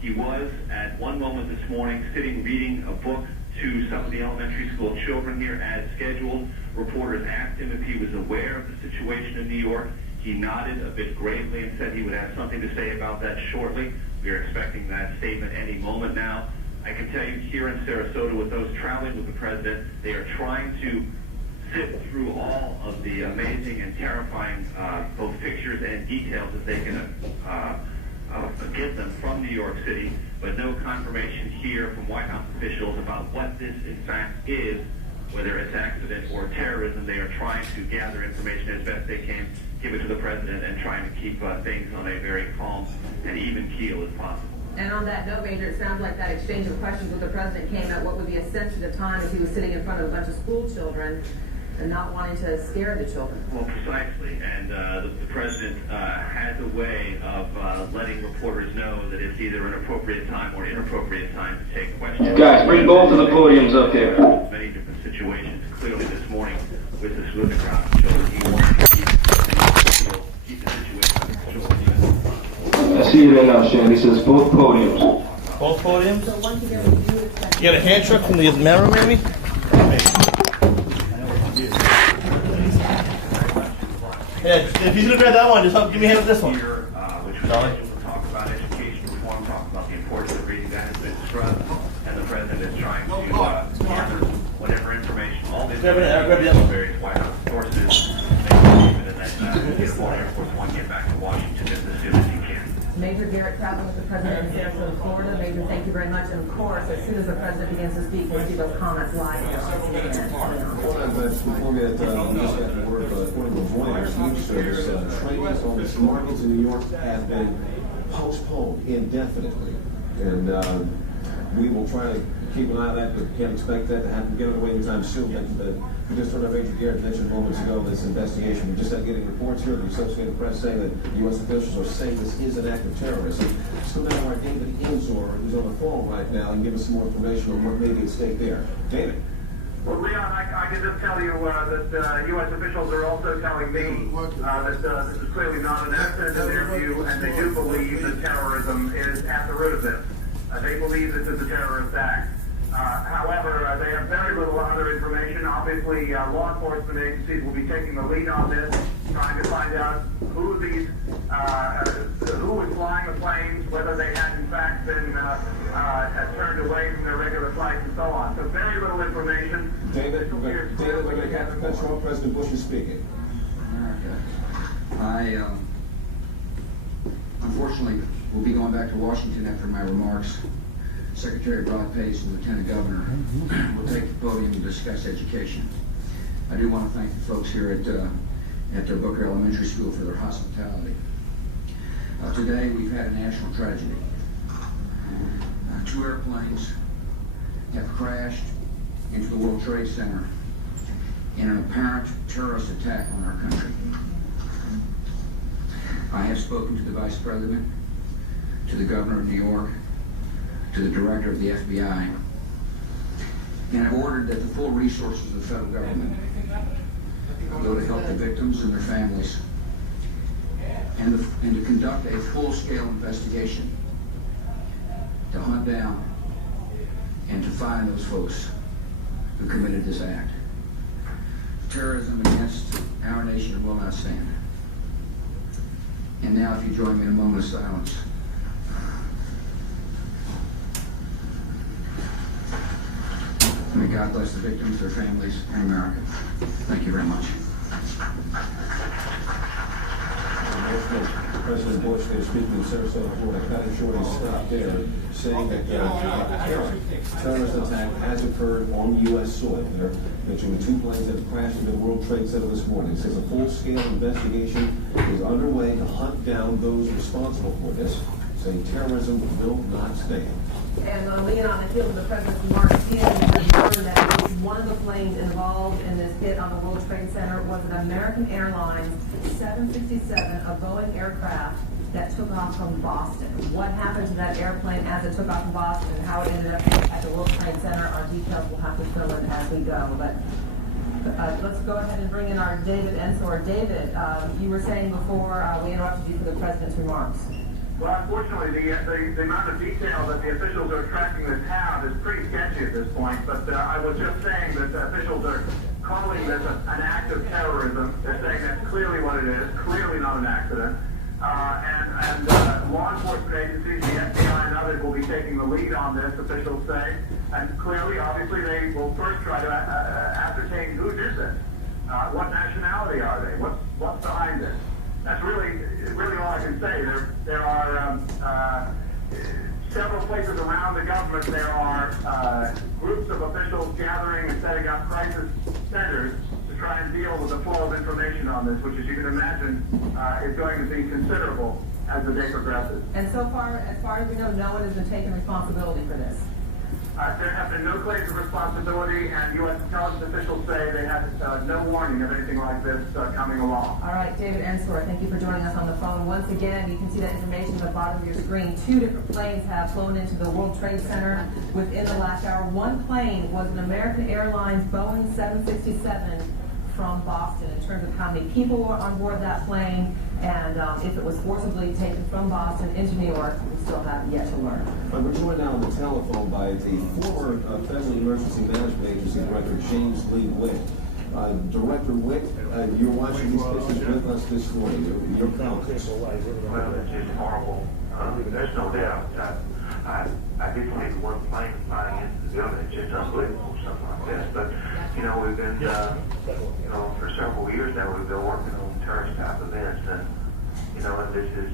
He was, at one moment this morning, sitting reading a book to some of the elementary school children here as scheduled. Reporters asked him if he was aware of the situation in New York. He nodded a bit gravely and said he would have something to say about that shortly. We are expecting that statement any moment now. I can tell you here in Sarasota, with those traveling with the president, they are trying to sift through all of the amazing and terrifying both pictures and details that they can get them from New York City, but no confirmation here from White House officials about what this in fact is, whether it's accident or terrorism. They are trying to gather information as best they can, give it to the president, and trying to keep things on a very calm and even keel as possible. And on that note, Major, it sounds like that exchange of questions with the president came at what would be a sensitive time as he was sitting in front of a bunch of school children and not wanting to scare the children. Well, precisely. And the president has a way of letting reporters know that it's either an appropriate time or inappropriate time to take questions. Guys, bring both of the podiums up here. Many different situations. Clearly this morning with the crowd of children, he wanted to keep the situation under control. I see you there now, Shane. He says both podiums. Both podiums? You got a hand truck from the mirror, maybe? Yeah, if he's gonna grab that one, just give me a hand with this one. Here, which was talk about education reform, talk about the importance of reading that has been stressed, and the president is trying to gather whatever information, all this information, various White House sources, and then get Air Force One, get back to Washington as soon as he can. Major Garrett traveling with the president in Sarasota, Florida. Major, thank you very much. And of course, as soon as the president begins to speak, we'll see those comments live. Before we just got the word according to Reuters news service, trainings on the markets in New York have been postponed indefinitely, and we will try to keep an eye on that, but can't expect that to happen, get underway anytime soon. But we just heard our Major Garrett mention moments ago this investigation. We just started getting reports here from the Associated Press saying that U.S. officials are saying this is an act of terrorism. So now our David Inzor, who's on the phone right now, and give us some more information on what may be at stake there. David. Well, Leon, I can just tell you that U.S. officials are also telling me that this is clearly not an accident in their view, and they do believe that terrorism is at the root of this. They believe this is a terrorist act. However, they have very little other information. Obviously, law enforcement agencies will be taking the lead on this, trying to find out who was flying the planes, whether they had in fact been turned away from their regular flights and so on. So very little information. David, we're going to have to cut you off. President Bush is speaking. I unfortunately will be going back to Washington after my remarks. Secretary Rod Pace and Lieutenant Governor will take the podium to discuss education. I do want to thank the folks here at Booker Elementary School for their hospitality. Today we've had a national tragedy. 2 airplanes have crashed into the World Trade Center in an apparent terrorist attack on our country. I have spoken to the Vice President, to the Governor of New York, to the Director of the FBI, and I've ordered that the full resources of the federal government go to help the victims and their families, and to conduct a full-scale investigation to hunt down and to find those folks who committed this act. Terrorism against our nation will not stand. And now, if you join me in a moment of silence. May God bless the victims, their families, and America. Thank you very much. President Bush, they're speaking in Sarasota, Florida, cutting short and stopped there, saying that terrorist attack has occurred on U.S. soil. They're mentioning the two planes that crashed into the World Trade Center this morning. It says a full-scale investigation is underway to hunt down those responsible for this, saying terrorism will not stand. And Leon, on the heels of the President's remarks, he has confirmed that at least one of the planes involved in this hit on the World Trade Center was an American Airlines 767, a Boeing aircraft that took off from Boston. What happened to that airplane as it took off from Boston and how it ended up at the World Trade Center, our details will have to fill in as we go. But let's go ahead and bring in our David Ensor. David, you were saying before we interrupted you for the President's remarks. Well, unfortunately, the amount of detail that the officials are tracking this have is pretty sketchy at this point, but I was just saying that the officials are calling this an act of terrorism. They're saying that's clearly what it is, clearly not an accident. And law enforcement agencies, the FBI and others will be taking the lead on this, officials say. And clearly, obviously, they will first try to ascertain who did this. What nationality are they? What's behind this? That's really all I can say. There are several places around the government. There are groups of officials gathering and setting up crisis centers to try and deal with the flow of information on this, which, as you can imagine, is going to be considerable as the day progresses. And so far, as we know, no one has been taking responsibility for this. There have been no claims of responsibility, and U.S. intelligence officials say they had no warning of anything like this coming along. All right, David Ensor, thank you for joining us on the phone. Once again, you can see that information at the bottom of your screen. 2 different planes have flown into the World Trade Center within the last hour. One plane was an American Airlines Boeing 767 from Boston. In terms of how many people were on board that plane, and if it was forcibly taken from Boston into New York, we still have yet to learn. We're joined now on the telephone by the former Federal Emergency Management Agency Director James Lee Witt. Director Witt, you're watching these pictures with us this morning. Your comments. Well, it's just horrible. There's no doubt. I did see one plane flying into the building. It's just unbelievable, something like this. But, we've been, for several years now, we've been working on terrorist type events. And, and this is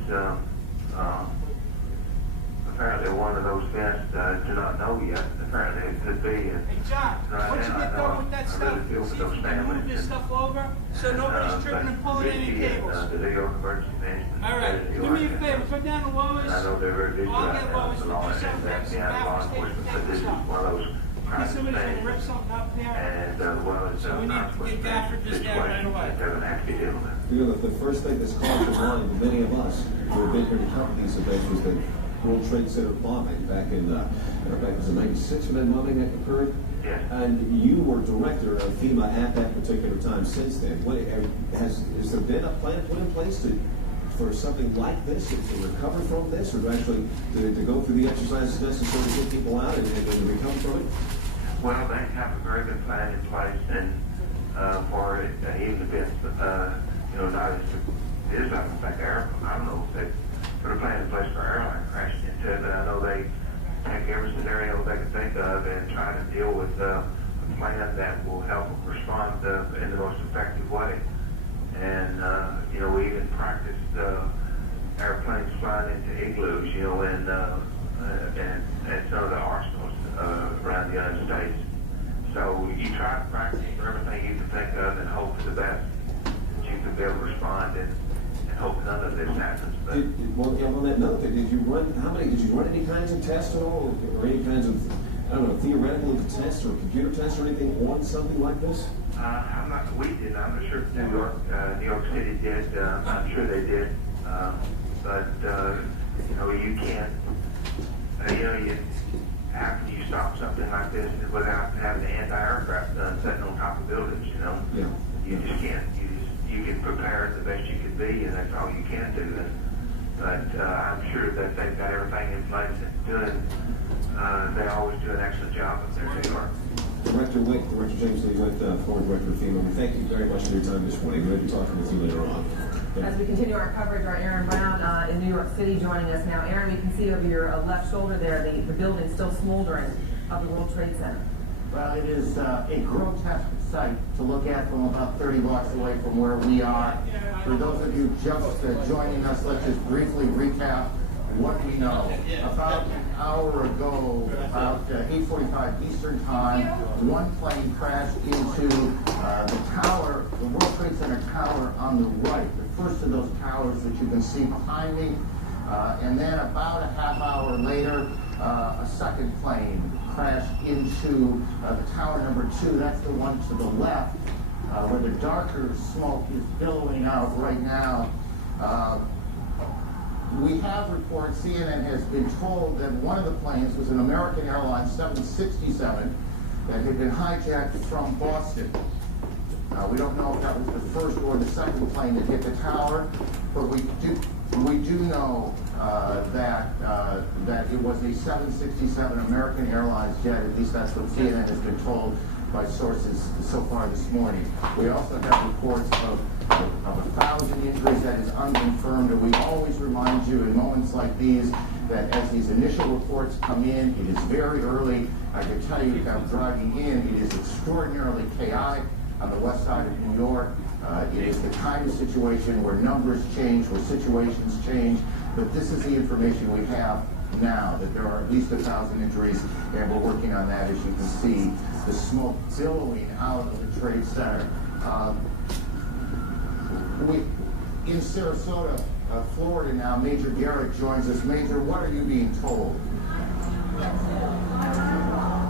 apparently one of those events that I do not know yet. Apparently it could be. And Hey, John, once you get done with that stuff, really feel see for if those you can move families. this stuff over so nobody's tripping and pulling any cables. The New York Emergency Management. All right, do me a favor, put down the Lois. I know they're very busy I'll right get now, Lois so to all do that something, is some that law backwards, take enforcement, the but this is cables out. one of those See crisis somebody's gonna things. rip something up there. And, well, it's So we need to get Gafford this down right away. they're gonna have to be dealing with. The first thing that's called to mind for many of us who have been here to cover these events was the World Trade Center bombing back in, was it 96 when that bombing had occurred? Yes. And you were director of FEMA at that particular time. Since then, has there been a plan put in place for something like this, to recover from this, or actually to go through the exercises necessary to get people out and recover from it? Well, they have a very good plan in place, and for even events, not as it is not like airplane. I don't know if they put a plan in place for airline crashing into it, but I know they take every scenario they can think of and try to deal with a plan that will help them respond in the most effective way. And we even practiced airplanes flying into igloos, and some of the arsenals around the United States. So you try to practice for everything you can think of and hope for the best that you can be able to respond and hope none of this happens. But on that note, did you run any kinds of tests at all, or any kinds of, theoretical tests or computer tests or anything on something like this? We did. I'm not sure if New York City did. I'm sure they did. But you can't. How can you stop something like this without having the anti-aircraft guns sitting on top of buildings? Yeah. You just can't. You can prepare the best you can be, and that's all you can do. But I'm sure that they've got everything in place and doing. They always do an excellent job up there in New York. Director James Lee Witt, former director of FEMA. We thank you very much for your time this morning. We'll be talking with you later on. As we continue our coverage, our Aaron Brown in New York City joining us now. Aaron, we can see over your left shoulder there, the building still smoldering of the World Trade Center. Well, it is a grotesque sight to look at from about 30 blocks away from where we are. For those of you just joining us, let's just briefly recap what we know. About an hour ago, about 8:45 Eastern Time, one plane crashed into the tower, the World Trade Center tower on the right, the first of those towers that you can see behind me. And then about a half hour later, a second plane crashed into the tower number 2. That's the one to the left, where the darker smoke is billowing out right now. We have reports, CNN has been told that one of the planes was an American Airlines 767 that had been hijacked from Boston. We don't know if that was the first or the second plane that hit the tower, but we do know that it was a 767 American Airlines jet. At least that's what CNN has been told by sources so far this morning. We also have reports of 1,000 injuries. That is unconfirmed, and we always remind you in moments like these that as these initial reports come in, it is very early. I can tell you that driving in, it is extraordinarily chaotic on the west side of New York. It is the kind of situation where numbers change, where situations change, but this is the information we have now, that there are at least 1,000 injuries, and we're working on that, as you can see, the smoke billowing out of the Trade Center. In Sarasota, Florida now, Major Garrett joins us. Major, what are you being told?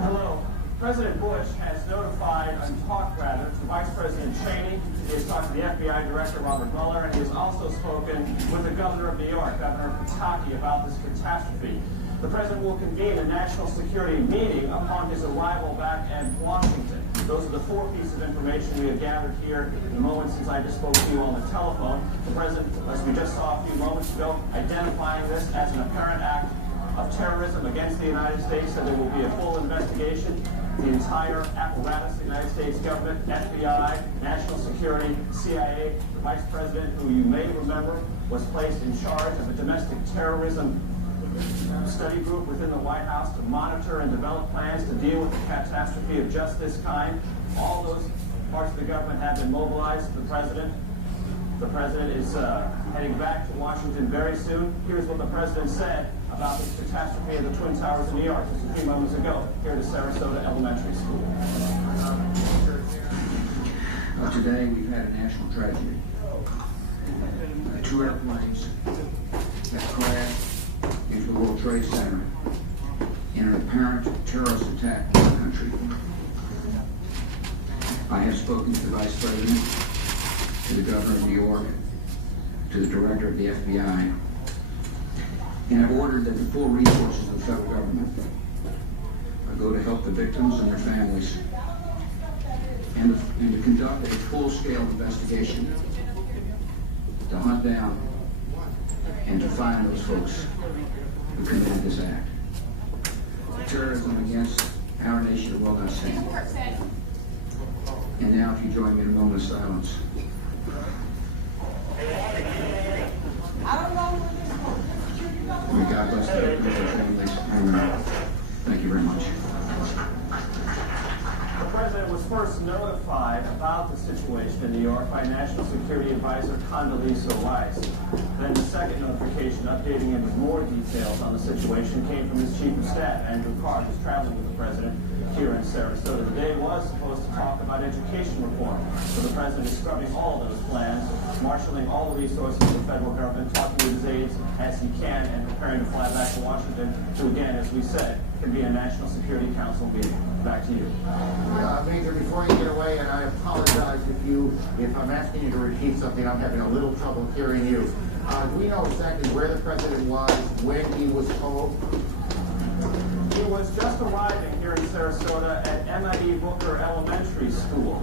Hello. President Bush has notified, talked rather, to Vice President Cheney. He has talked to the FBI Director, Robert Mueller, and he has also spoken with the Governor of New York, Governor Pataki, about this catastrophe. The President will convene a national security meeting upon his arrival back in Washington. Those are the 4 pieces of information we have gathered here in the moment since I just spoke to you on the telephone. The President, as we just saw a few moments ago, identifying this as an apparent act of terrorism against the United States, so there will be a full investigation. The entire apparatus of the United States government, FBI, national security, CIA, the Vice President, who you may remember was placed in charge of a domestic terrorism study group within the White House to monitor and develop plans to deal with the catastrophe of just this kind. All those parts of the government have been mobilized. The President is heading back to Washington very soon. Here's what the President said about this catastrophe of the Twin Towers in New York just a few moments ago here at Sarasota Elementary School. Today we've had a national tragedy. 2 airplanes that crashed into the World Trade Center in an apparent terrorist attack on the country. I have spoken to the Vice President, to the Governor of New York, to the Director of the FBI, and have ordered that the full resources of the federal government go to help the victims and their families, and to conduct a full-scale investigation to hunt down and to find those folks who committed this act. Terrorism against our nation will not stand. And now, if you join me in a moment of silence. May God bless their families. Amen. Thank you very much. The President was first notified about the situation in New York by National Security Advisor Condoleezza Rice. Then the second notification, updating him with more details on the situation, came from his Chief of Staff, Andrew Carr, who's traveling with the President here in Sarasota. The day was supposed to talk about education reform, so the President is scrubbing all of those plans, marshaling all the resources of the federal government, talking with his aides as he can, and preparing to fly back to Washington to, again, as we said, convene a National Security Council meeting. Back to you. Major, before you get away, and I apologize if I'm asking you to repeat something, I'm having a little trouble hearing you. Do we know exactly where the President was when he was told? He was just arriving here in Sarasota at M.I.E. Booker Elementary School.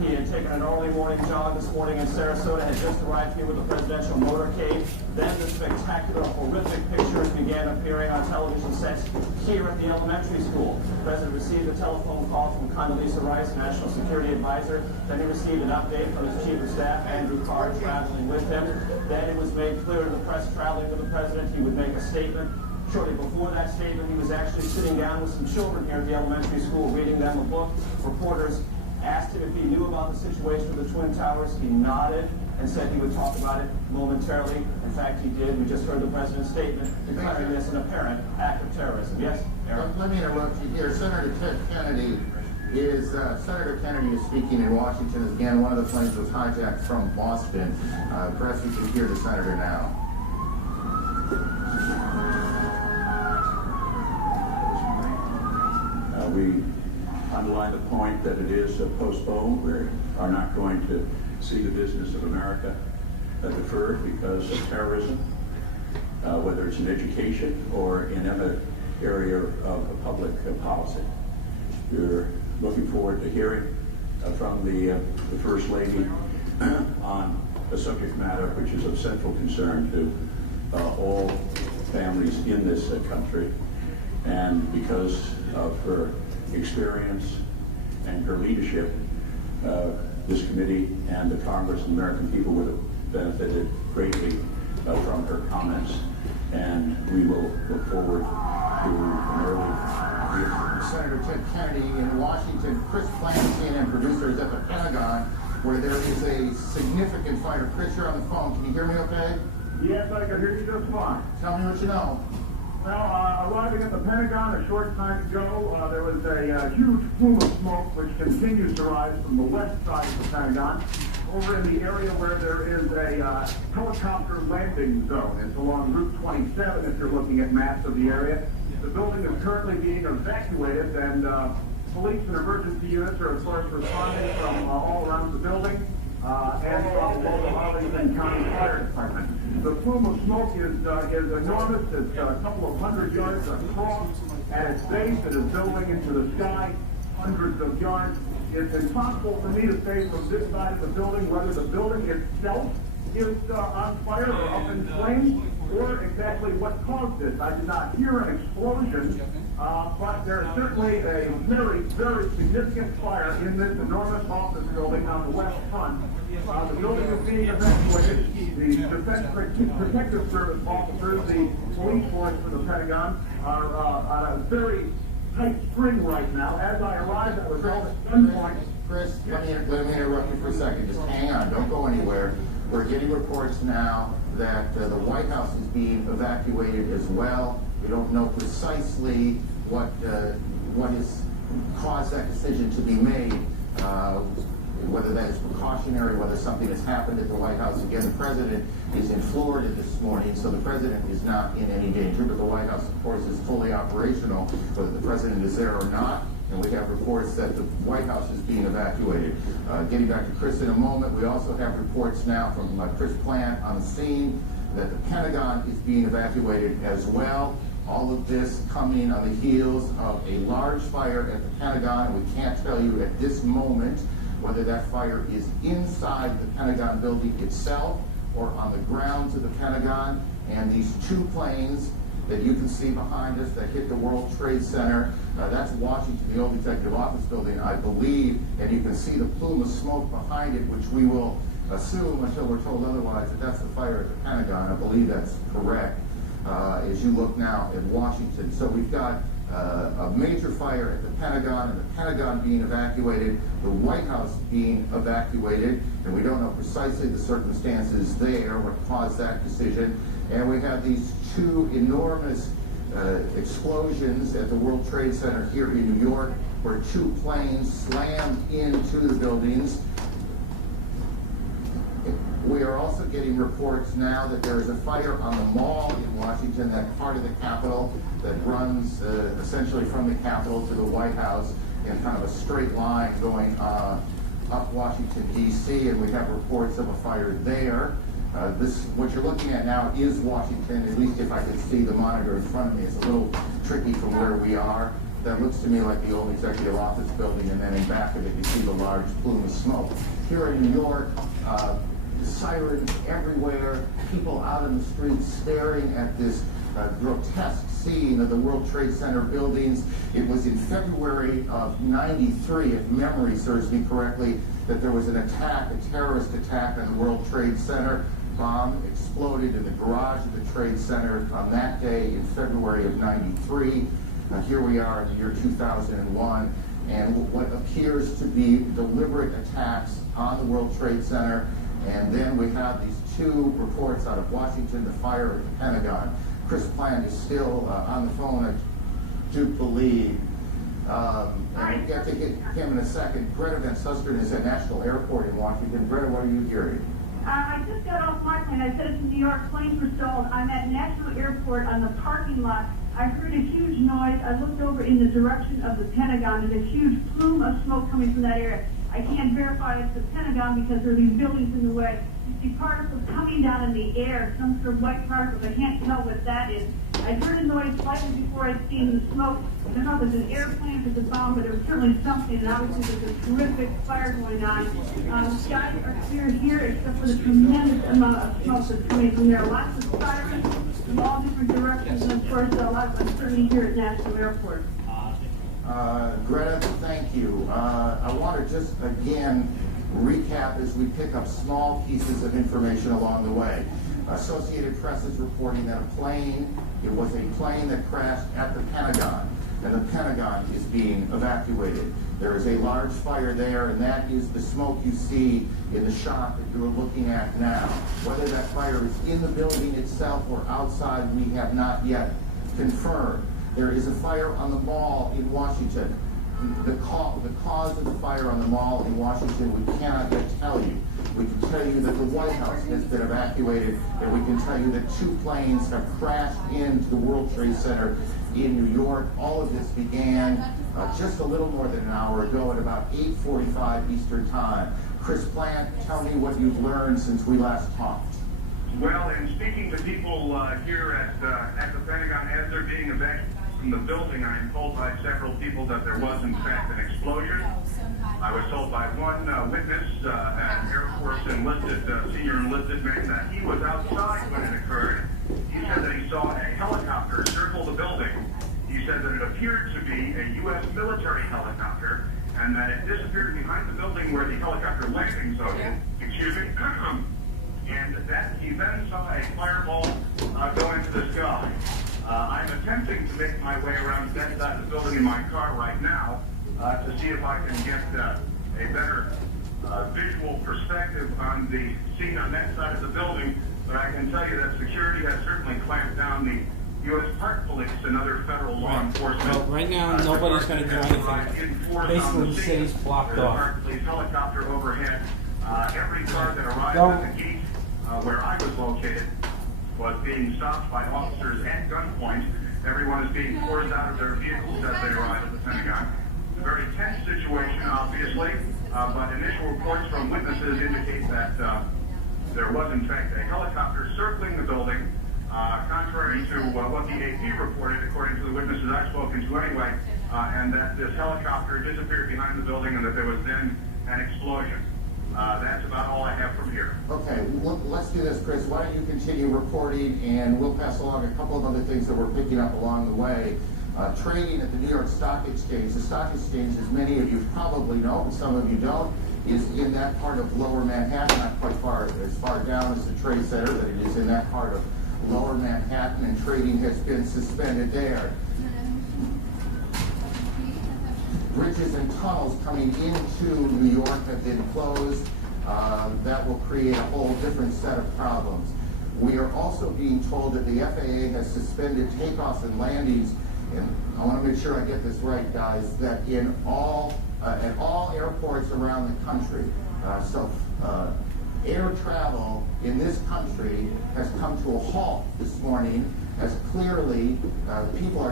He had taken an early morning jog this morning in Sarasota, had just arrived here with the presidential motorcade. Then the spectacular, horrific pictures began appearing on television sets here at the elementary school. The president received a telephone call from Condoleezza Rice, National Security Advisor. Then he received an update from his chief of staff, Andrew Carr, traveling with him. Then it was made clear to the press traveling with the president he would make a statement. Shortly before that statement, he was actually sitting down with some children here at the elementary school, reading them a book. Reporters asked him if he knew about the situation with the Twin Towers. He nodded and said he would talk about it momentarily. In fact, he did. We just heard the president's statement declaring this an apparent act of terrorism. Yes, Eric? Let me interrupt you here. Senator Kennedy is speaking in Washington. Again, one of the planes was hijacked from Boston. Perhaps we can hear the senator now. We underline the point that it is postponed. We are not going to see the business of America deferred because of terrorism, whether it's in education or in other area of public policy. We're looking forward to hearing from the First Lady on a subject matter which is of central concern to all families in this country. And because of her experience and her leadership, this committee and the Congress and the American people would have benefited greatly from her comments. And we will look forward to an early Senator Ted Kennedy in Washington. Chris Plant, CNN producer, is at the Pentagon, where there is a significant fire. Chris, you're on the phone. Can you hear me okay? Yes, I can hear you just fine. Tell me what you know. Well, arriving at the Pentagon a short time ago, there was a huge plume of smoke which continues to rise from the west side of the Pentagon over in the area where there is a helicopter landing zone. It's along Route 27 if you're looking at maps of the area. The building is currently being evacuated, and police and emergency units are, of course, responding from all around the building and from the local Arlington County Fire Department. The plume of smoke is enormous. It's a couple of hundred yards across. At its base, it is billowing into the sky, hundreds of yards. It's impossible for me to say from this side of the building whether the building itself is on fire or up in flames, or exactly what caused this. I did not hear an explosion, but there is certainly a very, very significant fire in this enormous office building on the west front. The building is being evacuated. The Defense Protective Service officers, the police force for the Pentagon, are on a very tight spring right now. As I arrived, I was held at gunpoint. Chris, let me interrupt you for a second. Just hang on. Don't go anywhere. We're getting reports now that the White House is being evacuated as well. We don't know precisely what has caused that decision to be made, whether that is precautionary, whether something has happened at the White House. Again, the president is in Florida this morning, so the president is not in any danger, but the White House, of course, is fully operational, whether the president is there or not. And we have reports that the White House is being evacuated. Getting back to Chris in a moment, we also have reports now from Chris Plant on the scene that the Pentagon is being evacuated as well. All of this coming on the heels of a large fire at the Pentagon. We can't tell you at this moment whether that fire is inside the Pentagon building itself or on the grounds of the Pentagon. And these two planes that you can see behind us that hit the World Trade Center, that's Washington, the old executive office building, I believe, and you can see the plume of smoke behind it, which we will assume until we're told otherwise that that's the fire at the Pentagon. I believe that's correct as you look now at Washington. So we've got a major fire at the Pentagon, and the Pentagon being evacuated, the White House being evacuated, and we don't know precisely the circumstances there, what caused that decision. And we have these two enormous explosions at the World Trade Center here in New York, where two planes slammed into the buildings. We are also getting reports now that there is a fire on the mall in Washington, that part of the Capitol that runs essentially from the Capitol to the White House in kind of a straight line going up Washington, D.C., and we have reports of a fire there. What you're looking at now is Washington, at least if I could see the monitor in front of me. It's a little tricky from where we are. that looks to me like the old executive office building, and then in back of it you see the large plume of smoke. Here in New York, sirens everywhere, people out in the streets staring at this grotesque scene of the World Trade Center buildings. It was in February of '93, if memory serves me correctly, that there was an attack, a terrorist attack on the World Trade Center. Bomb exploded in the garage of the Trade Center on that day in February of '93. Here we are in the year 2001, and what appears to be deliberate attacks on the World Trade Center. And then we have these two reports out of Washington, the fire at the Pentagon. Chris Plant is still on the phone, I do believe. And we'll get to him in a second. Greta Van Susteren is at National Airport in Washington. Greta, what are you hearing? I just got off my plane. I said it's in New York. Planes were stalled. I'm at National Airport on the parking lot. I heard a huge noise. I looked over in the direction of the Pentagon, and a huge plume of smoke coming from that area. I can't verify it's the Pentagon because there are these buildings in the way. You see particles coming down in the air, some sort of white particles. I can't tell what that is. I heard a noise slightly before I'd seen the smoke. I don't know if there's an airplane, if it's a bomb, but there was certainly something, and obviously there's a terrific fire going on. The skies are clear here, except for the tremendous amount of smoke that's coming from there. Lots of sirens from all different directions, and of course, a lot of uncertainty here at National Airport. Greta, thank you. I want to just again recap as we pick up small pieces of information along the way. Associated Press is reporting that it was a plane that crashed at the Pentagon, and the Pentagon is being evacuated. There is a large fire there, and that is the smoke you see in the shot that you're looking at now. Whether that fire is in the building itself or outside, we have not yet confirmed. There is a fire on the mall in Washington. The cause of the fire on the mall in Washington, we cannot yet tell you. We can tell you that the White House has been evacuated, and we can tell you that 2 planes have crashed into the World Trade Center in New York. All of this began just a little more than an hour ago at about 8:45 Eastern Time. Chris Plant, tell me what you've learned since we last talked. Well, in speaking to people here at the Pentagon as they're being evacuated from the building, I am told by several people that there was in fact an explosion. I was told by one witness, an Air Force senior enlisted man, that he was outside when it occurred. He said that he saw a helicopter circle the building. He said that it appeared to be a U.S. military helicopter, and that it disappeared behind the building where the helicopter landing zone is. Excuse me. And that he then saw a fireball go into the sky. I'm attempting to make my way around that side of the building in my car right now to see if I can get a better visual perspective on the scene on that side of the building. But I can tell you that security has certainly clamped down the U.S. Park Police and other federal law enforcement. Well, right now, nobody's going to do anything. Basically, the city's blocked off. Park Police helicopter overhead. Every car that arrived at the gate where I was located was being stopped by officers at gunpoint. Everyone is being forced out of their vehicles as they arrive at the Pentagon. It's a very tense situation, obviously, but initial reports from witnesses indicate that there was, in fact, a helicopter circling the building, contrary to what the AP reported, according to the witnesses I've spoken to anyway, and that this helicopter disappeared behind the building and that there was then an explosion. That's about all I have from here. Okay, let's do this, Chris. Why don't you continue reporting, and we'll pass along a couple of other things that we're picking up along the way. Trading at the New York Stock Exchange. The Stock Exchange, as many of you probably know, and some of you don't, is in that part of Lower Manhattan, not quite as far down as the Trade Center, but it is in that part of Lower Manhattan, and trading has been suspended there. Bridges and tunnels coming into New York have been closed. That will create a whole different set of problems. We are also being told that the FAA has suspended takeoffs and landings, and I want to make sure I get this right, guys, that in at all airports around the country. Air travel in this country has come to a halt this morning, as clearly people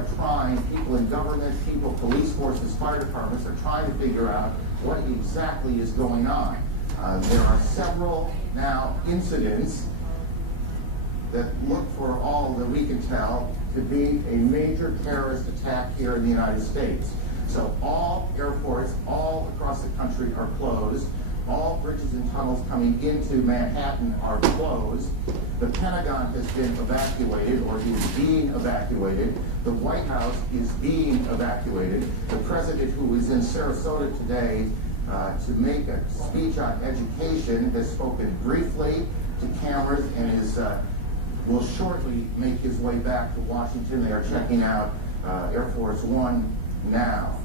in government, police forces, fire departments are trying to figure out what exactly is going on. There are several now incidents that look for all that we can tell to be a major terrorist attack here in the United States. So all airports all across the country are closed. All bridges and tunnels coming into Manhattan are closed. The Pentagon has been evacuated or is being evacuated. The White House is being evacuated. The president, who is in Sarasota today to make a speech on education, has spoken briefly to cameras and will shortly make his way back to Washington. They are checking out Air Force One now.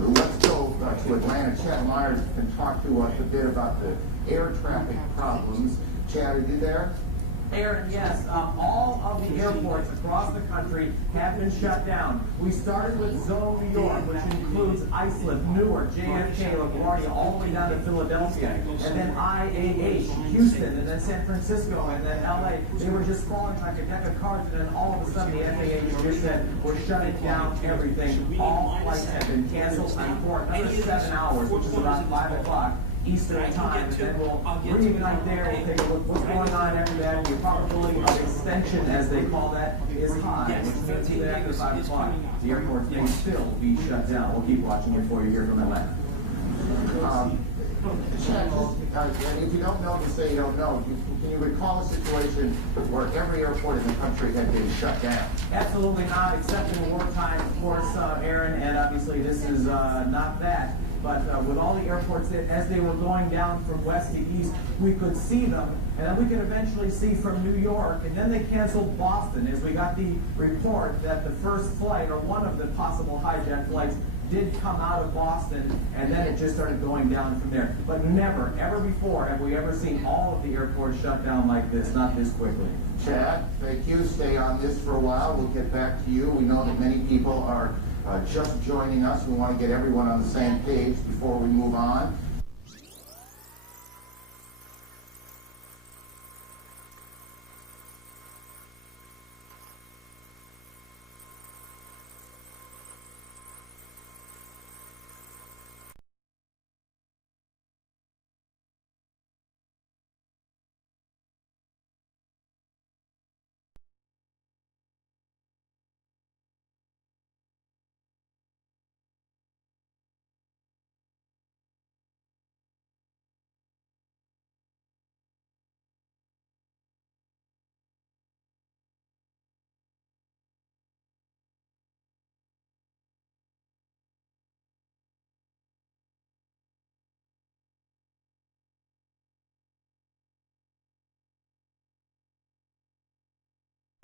Let's go to Atlanta. Chad Myers can talk to us a bit about the air traffic problems. Chad, are you there? Aaron, yes. All of the airports across the country have been shut down. We started with Zone New York, which includes Islip, Newark, JFK, LaGuardia, all the way down to Philadelphia, and then IAH, Houston, and then San Francisco, and then LA. They were just falling like a deck of cards, and then all of a sudden the FAA just said, we're shutting down everything. All flights have been canceled for another 7 hours, which is about 5 o'clock. Eastern time, and then we'll reignite there. We'll take a look what's going on after that. The probability of extension, as they call that, is high, which means even after 5 o'clock, the airports may still be shut down. We'll keep watching it for you here from Atlanta. If you don't know, you say you don't know. Can you recall a situation where every airport in the country had been shut down? Absolutely not, except in wartime, of course, Aaron, and obviously this is not that. But with all the airports, as they were going down from west to east, we could see them, and then we could eventually see from New York, and then they canceled Boston, as we got the report that the first flight, or one of the possible hijacked flights, did come out of Boston, and then it just started going down from there. But never, ever before have we ever seen all of the airports shut down like this, not this quickly. Chad, thank you. Stay on this for a while. We'll get back to you. We know that many people are just joining us. We want to get everyone on the same page before we move on.